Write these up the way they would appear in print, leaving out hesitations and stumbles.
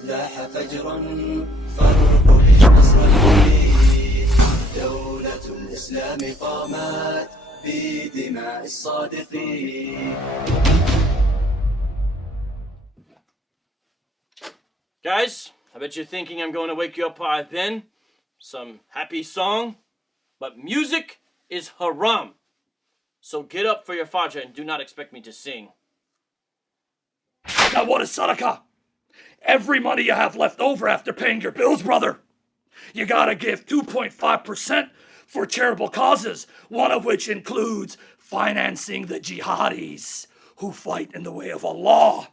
قد لاح فجر فارقب النصر المبين دولة الإسلام قامت بدماء الصادقين. Guys, I bet you're thinking I'm going to wake you up while I've been. Some happy song. But music is haram. So get up for your fajr and do not expect me to sing. Now what is sadaqah? Every money you have left over after paying your bills, brother. You gotta give 2.5% for charitable causes, one of which includes financing the jihadis who fight in the way of Allah.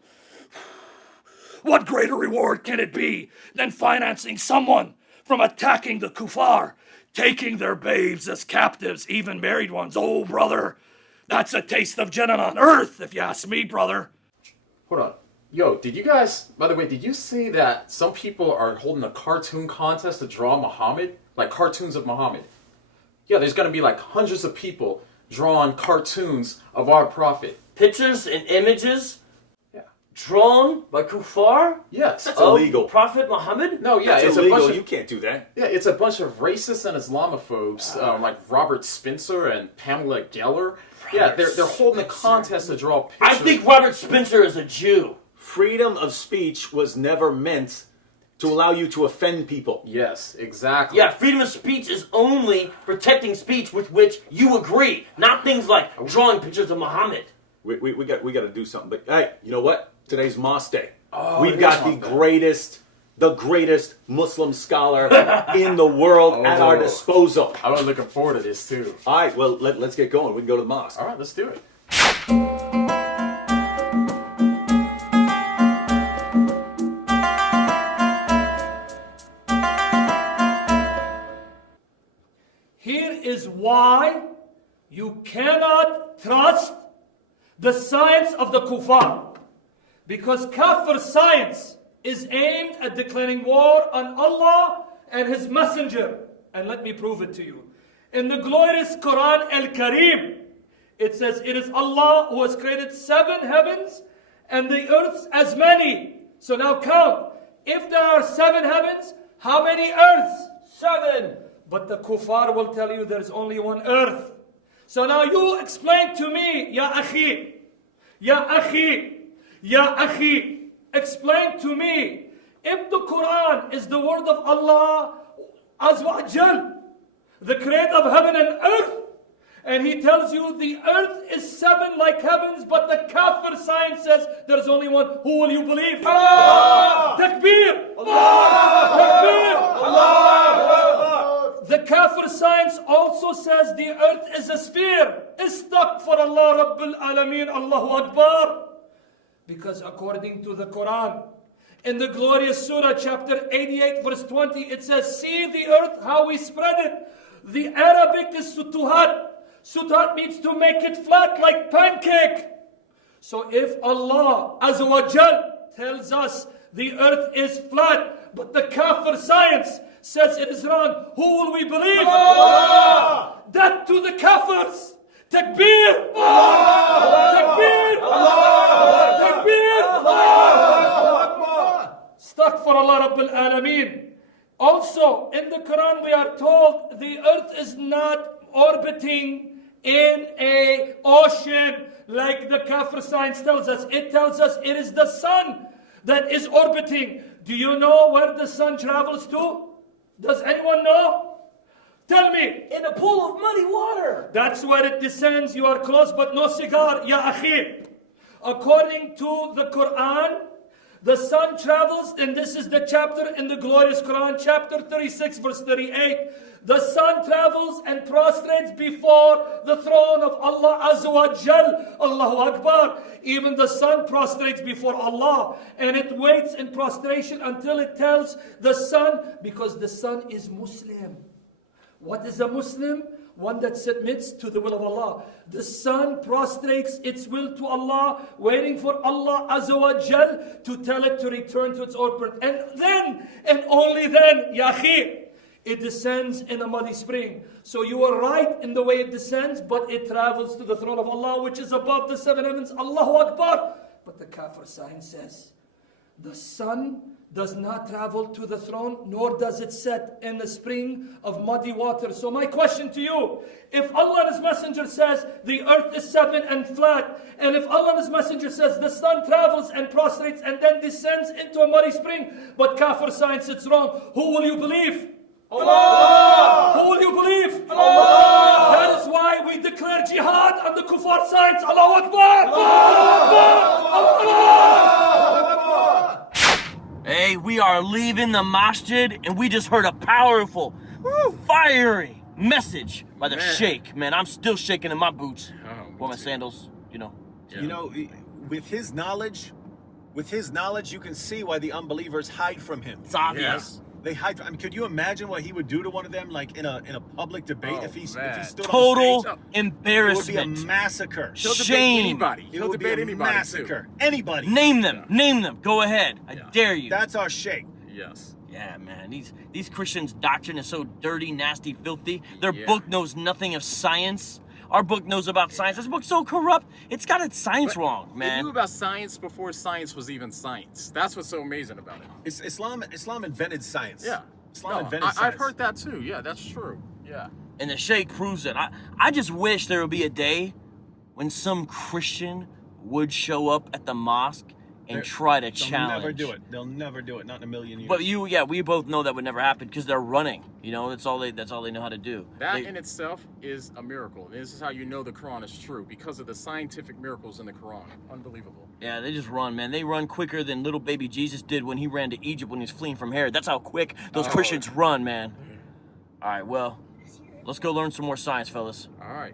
What greater reward can it be than financing someone from attacking the kuffar, taking their babes as captives, even married ones? Oh, brother, that's a taste of Jannah on earth, if you ask me, brother. Hold on. Yo, did you guys, by the way, did you see that some people are holding a cartoon contest to draw Muhammad? Like cartoons of Muhammad. Yeah, there's going to be like hundreds of people drawing cartoons of our prophet. Pictures and images? Yeah. Drawn by kuffar? Yes. That's illegal. Prophet Muhammad? No, yeah, That's it's illegal. a bunch of, You can't do that. yeah, it's a bunch of racists and Islamophobes, like Robert Spencer and Pamela Geller. Yeah, they're holding a contest to draw pictures. I think Robert Spencer is a Jew. Freedom of speech was never meant to allow you to offend people. Yes, exactly. Yeah, freedom of speech is only protecting speech with which you agree, not things like drawing pictures of Muhammad. We got to do something. But hey, you know what? Today's Mosque Day. Oh, We've it got is the Mosque Day. greatest Muslim scholar in the world at our disposal. I'm really looking forward to this too. All right, well, let's get going. We can go to the mosque. All right, let's do it. Here is why you cannot trust the science of the kuffar. Because kafir science is aimed at declaring war on Allah and His Messenger. And let me prove it to you. In the glorious Quran Al-Kareem, it says, it is Allah who has created 7 heavens and the earths as many. So now count. If there are 7 heavens, how many earths? 7. But the kuffar will tell you there's only 1 earth. So now you explain to me, Ya Akhi, Ya Akhi, Ya Akhi, explain to me, if the Quran is the word of Allah Azza wa Jal, the creator of heaven and earth, and he tells you the earth is 7 like heavens, but the kafir science says there's only 1, who will you believe? Allah! Takbir! Allah! Takbir! Allah! The kafir science also says the earth is a sphere. Astaghfirullah Rabbil Alameen, Allahu Akbar. Because according to the Quran, in the glorious Surah chapter 88 verse 20, it says, see the earth, how we spread it. The Arabic is sutuhat. Sutuhat means to make it flat like pancake. So if Allah Azza wa Jal tells us the earth is flat, but the kafir science says it is wrong, who will we believe? Allah! That to the kafirs. Takbir! Allah! Takbir! Allah! Takbir! Allah! Astaghfirullah Rabbil Alameen. Also, in the Quran we are told the earth is not orbiting in a ocean like the kafir science tells us. It tells us it is the sun that is orbiting. Do you know where the sun travels to? Does anyone know? Tell me. In a pool of muddy water. That's where it descends. You are close, but no cigar, ya akhi. According to the Quran, the sun travels, and this is the chapter in the glorious Quran, chapter 36, verse 38. The sun travels and prostrates before the throne of Allah Azza wa Jal. Allahu Akbar. Even the sun prostrates before Allah, and it waits in prostration until it tells the sun, because the sun is Muslim. What is a Muslim? One that submits to the will of Allah. The sun prostrates its will to Allah, waiting for Allah Azza wa Jal to tell it to return to its orbit. And then, and only then, ya akhi, it descends in a muddy spring. So you are right in the way it descends, but it travels to the throne of Allah, which is above the 7 heavens. Allahu Akbar. But the kafir sign says, the sun does not travel to the throne, nor does it set in the spring of muddy water. So my question to you, if Allah and His Messenger says the earth is 7 and flat, and if Allah and His Messenger says the sun travels and prostrates and then descends into a muddy spring, but kafir science it's wrong, who will you believe? Allah! Who will you believe? Allah! That is why we declare jihad on the kuffar science. Allahu Akbar! Allah! Hey, we are leaving the masjid and we just heard a powerful, fiery message by the sheikh. Man, I'm still shaking in my boots. Well, my sandals, you know. You know, with his knowledge, you can see why the unbelievers hide from him. It's obvious. They hide. I mean, could you imagine what he would do to one of them, like in a public debate, if he stood Total on stage? embarrassment. It would be a massacre. Shame. Anybody. It would be a massacre. Anybody. Name them. Go ahead. I dare you. That's our sheikh. Yes. Yeah, man. These Christians' doctrine is so dirty, nasty, filthy. Their book knows nothing of science. Our book knows about science. This book's so corrupt. It's got its science wrong, They man. knew about science before science was even science. That's what's so amazing about it. Islam invented science. Yeah. Islam invented science. I've heard that too. Yeah, that's true. Yeah. And the sheikh proves it. I just wish there would be a day when some Christian would show up at the mosque and try to challenge. They'll never do it. Not in a million years. But we both know that would never happen because they're running. You know, that's all they know how to do. That in itself is a miracle. This is how you know the Quran is true, because of the scientific miracles in the Quran. Unbelievable. Yeah, they just run, man. They run quicker than little baby Jesus did when he ran to Egypt when he was fleeing from Herod. That's how quick those Christians run, man. All right, well, let's go learn some more science, fellas. All right.